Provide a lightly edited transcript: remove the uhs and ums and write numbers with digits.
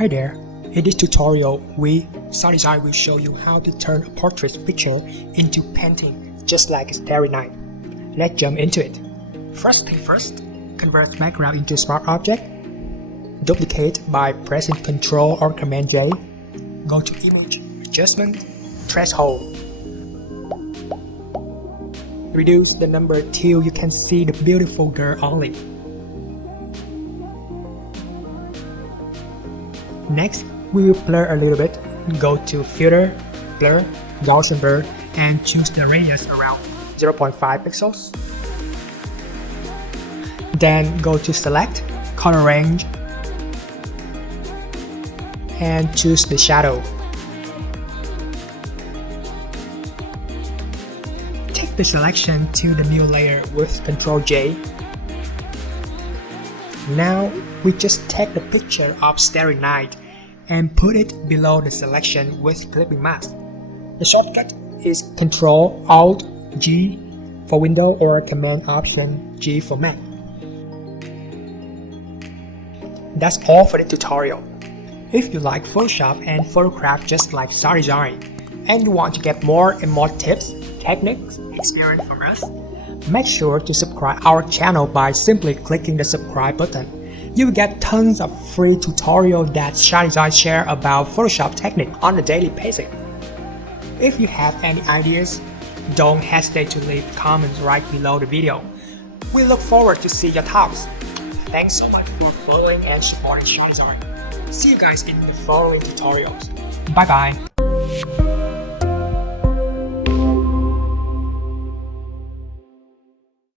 Hi there, in this tutorial, SADESIGN will show you how to turn a portrait picture into painting just like a Starry night. Let's jump into it. First thing first, convert background into smart object. Duplicate by pressing Ctrl or Command J. Go to Image, Adjustment, Threshold. Reduce the number till you can see the beautiful girl only. Next, we will blur a little bit. Go to Filter, Blur, Gaussian Blur, and choose the radius around 0.5 pixels. Then go to Select, Color Range, and choose the shadow. Take the selection to the new layer with Ctrl J. Now we just take the picture of Starry Night and put it below the selection with clipping mask. The shortcut is Ctrl Alt G for Windows or Command Option G for Mac. That's all for the tutorial. If you like Photoshop and photograph just like SADESIGN and you want to get more and more tips, techniques, experience from us, make sure to subscribe our channel by simply clicking the subscribe button. You will get tons of free tutorials that SADESIGN share about Photoshop technique on a daily basis. If you have any ideas, don't hesitate to leave comments right below the video. We look forward to see your thoughts. Thanks so much for following and supporting SADESIGN. See you guys in the following tutorials. Bye bye.